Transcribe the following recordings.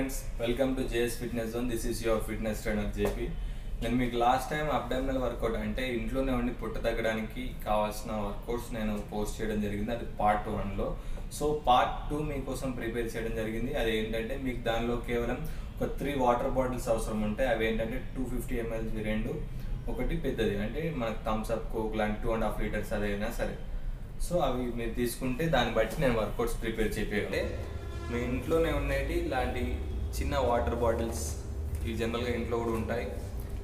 Friends welcome to JS fitness zone this is your fitness trainer JP నేను మీకు last time abdominal work out అంటే ఇంట్లోనే ఉండి పుట్ట తగ్గడానికి కావాల్సిన వర్కౌట్స్ నేను పోస్ట్ చేయడం జరిగింది. అది పార్ట్ వన్లో సో పార్ట్ టూ మీకోసం ప్రిపేర్ చేయడం జరిగింది. అది ఏంటంటే మీకు దానిలో కేవలం ఒక త్రీ వాటర్ బాటిల్స్ అవసరం ఉంటాయి అవి ఏంటంటే టూ ఫిఫ్టీ ఎంఎల్వి రెండు. ఒకటి పెద్దది. అంటే మనకు థమ్స్ అప్ కోక్ లాంటి టూ అండ్ హాఫ్ లీటర్స్ అదైనా సరే. సో అవి మీరు తీసుకుంటే దాన్ని బట్టి నేను వర్కౌట్స్ ప్రిపేర్ చేయాలి మీ ఇంట్లోనే ఉండేటి ఇలాంటి చిన్న వాటర్ బాటిల్స్ ఇవి జనరల్గా ఇంట్లో కూడా ఉంటాయి.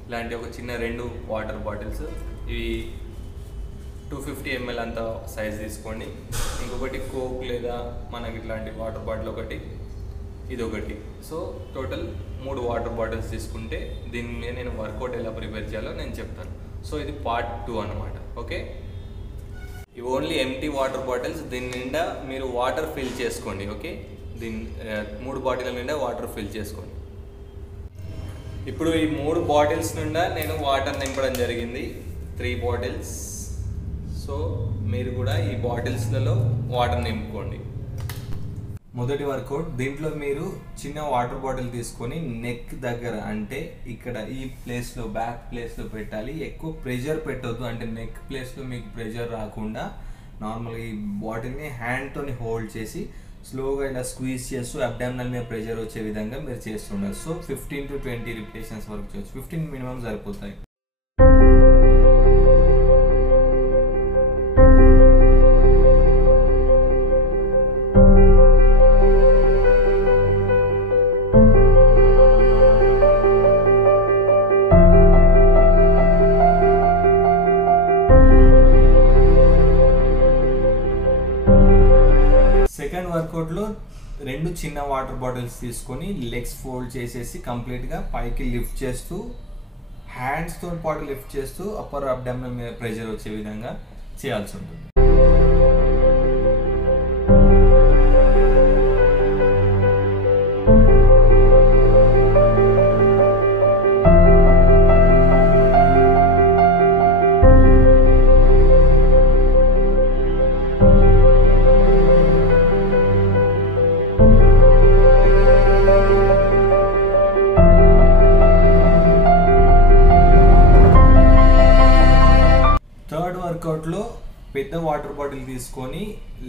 ఇలాంటి ఒక చిన్న రెండు వాటర్ బాటిల్స్ ఇవి టూ ఫిఫ్టీ ఎంఎల్ అంత సైజ్ తీసుకోండి. ఇంకొకటి కోక్ లేదా మనకి ఇట్లాంటి వాటర్ బాటిల్ ఒకటి ఇది ఒకటి సో టోటల్ మూడు వాటర్ బాటిల్స్ తీసుకుంటే దీని మీద నేను వర్కౌట్ ఎలా ప్రిపేర్ చేయాలో నేను చెప్తాను. సో ఇది పార్ట్ టూ అనమాట ఓకే ఇవి ఓన్లీ ఎంటీ వాటర్ బాటిల్స్ దీని నిండా మీరు వాటర్ ఫిల్ చేసుకోండి. ఓకే దీని మూడు బాటిల్ నిండా వాటర్ ఫిల్ చేసుకోండి ఇప్పుడు ఈ మూడు బాటిల్స్ నిండా నేను వాటర్ నింపడం జరిగింది. Three bottles. సో మీరు కూడా ఈ బాటిల్స్లలో వాటర్ నింపుకోండి. మొదటి వర్కౌట్ దీంట్లో మీరు చిన్న వాటర్ బాటిల్ తీసుకొని నెక్ దగ్గర అంటే ఇక్కడ ఈ ప్లేస్లో బ్యాక్ ప్లేస్లో పెట్టాలి. ఎక్కువ ప్రెషర్ పెట్టొద్దు అంటే నెక్ ప్లేస్లో మీకు ప్రెషర్ రాకుండా నార్మల్గా ఈ బాటిల్ని హ్యాండ్తోని హోల్డ్ చేసి స్లోగా ఇలా స్క్వీజ్ చేస్తూ అబ్డామినల్ మీద ప్రెషర్ వచ్చే విధంగా మీరు చేస్తుండాలి so fifteen to twenty repetitions వరకు చేయొచ్చు. ఫిఫ్టీన్ మినిమం సరిపోతాయి. సెకండ్ వర్కౌట్లో రెండు చిన్న వాటర్ బాటిల్స్ తీసుకొని లెగ్స్ ఫోల్డ్ చేసేసి కంప్లీట్గా పైకి లిఫ్ట్ చేస్తూ హ్యాండ్స్తో పాటు లిఫ్ట్ చేస్తూ అప్పర్ అబ్డామినల్ మీద ప్రెషర్ వచ్చే విధంగా చేయాల్సి ఉంటుంది. థర్డ్ పెద్ద వాటర్ బాటిల్ తీసుకొని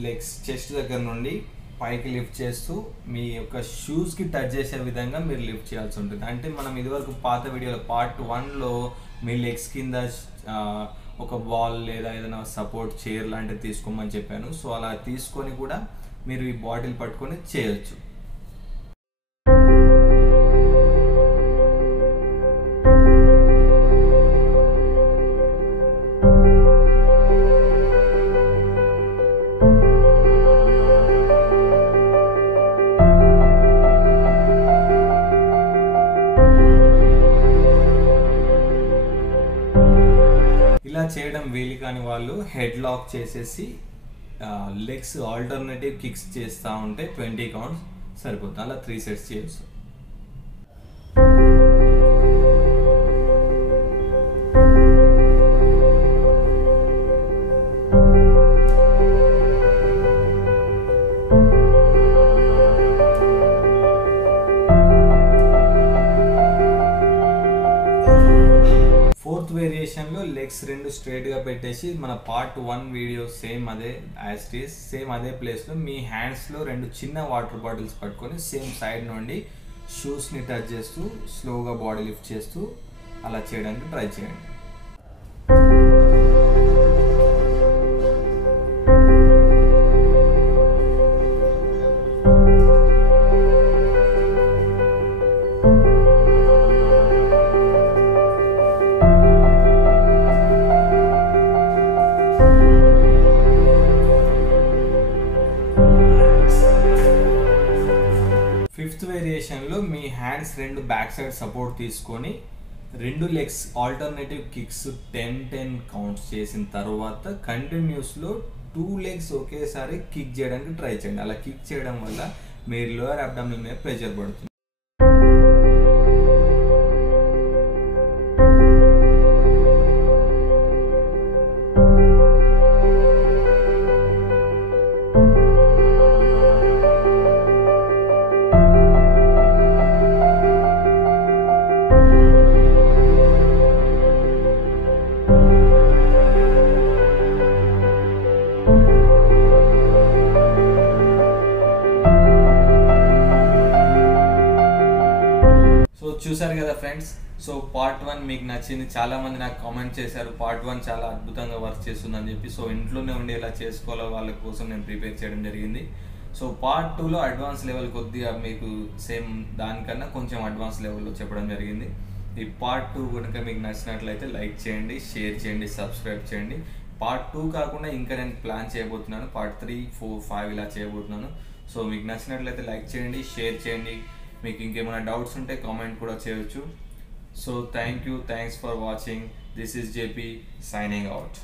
లెగ్స్ చెస్ట్ దగ్గర నుండి పైకి లిఫ్ట్ చేస్తూ మీ యొక్క షూస్కి టచ్ చేసే విధంగా మీరు లిఫ్ట్ చేయాల్సి ఉంటుంది. అంటే మనం ఇదివరకు పాత వీడియోలో పార్ట్ వన్లో మీ లెగ్స్ కింద ఒక బాల్ లేదా ఏదైనా సపోర్ట్ చైర్ లాంటిది తీసుకోమని చెప్పాను. సో అలా తీసుకొని కూడా మీరు ఈ బాటిల్ పట్టుకొని చేయొచ్చు. ఇలా చేయడం వీలు కాని వాళ్ళు హెడ్ లాక్ చేసేసి లెగ్స్ ఆల్టర్నేటివ్ కిక్స్ చేస్తూ ఉంటే ట్వంటీ కౌంట్స్ సరిపోతుంది. అలా త్రీ సెట్స్ చేయొచ్చు. లెగ్స్ రెండు స్ట్రైట్గా పెట్టేసి మన పార్ట్ వన్ వీడియో సేమ్ అదే యాస్టీస్ ఈస్ సేమ్ అదే ప్లేస్లో మీ హ్యాండ్స్లో రెండు చిన్న వాటర్ బాటిల్స్ పట్టుకొని సేమ్ సైడ్ నుండి షూస్ని టచ్ చేస్తూ స్లోగా బాడీ లిఫ్ట్ చేస్తూ అలా చేయడానికి ట్రై చేయండి. ఫిఫ్త్ వేరియేషన్లో మీ హ్యాండ్స్ రెండు బ్యాక్ సైడ్ సపోర్ట్ తీసుకొని రెండు legs alternative kicks ten ten counts చేసిన తర్వాత కంటిన్యూస్లో టూ లెగ్స్ ఒకేసారి కిక్ చేయడానికి ట్రై చేయండి. అలా కిక్ చేయడం వల్ల మీరు లోయర్ అబ్డామిన్ మీద ప్రెషర్ పడుతుంది. చూసారు కదా ఫ్రెండ్స్? సో పార్ట్ వన్ మీకు నచ్చింది. చాలా మంది నాకు కామెంట్ చేశారు. పార్ట్ వన్ చాలా అద్భుతంగా వర్క్ చేస్తుందని చెప్పి. సో ఇంట్లోనే ఉండి ఇలా చేసుకోవాలో వాళ్ళ కోసం నేను ప్రిపేర్ చేయడం జరిగింది. సో పార్ట్ టూలో అడ్వాన్స్ లెవెల్ కొద్దిగా మీకు సేమ్ దానికన్నా కొంచెం అడ్వాన్స్ లెవెల్లో చెప్పడం జరిగింది. ఈ పార్ట్ టూ కనుక మీకు నచ్చినట్లయితే లైక్ చేయండి షేర్ చేయండి సబ్స్క్రైబ్ చేయండి. పార్ట్ టూ కాకుండా ఇంకా నేను ప్లాన్ చేయబోతున్నాను. పార్ట్ త్రీ ఫోర్ ఫైవ్ ఇలా చేయబోతున్నాను. సో మీకు నచ్చినట్లయితే లైక్ చేయండి షేర్ చేయండి. మీకు ఇంకేమైనా డౌట్స్ ఉంటే కామెంట్ కూడా చేయొచ్చు. So thank you thanks for watching this is JP signing out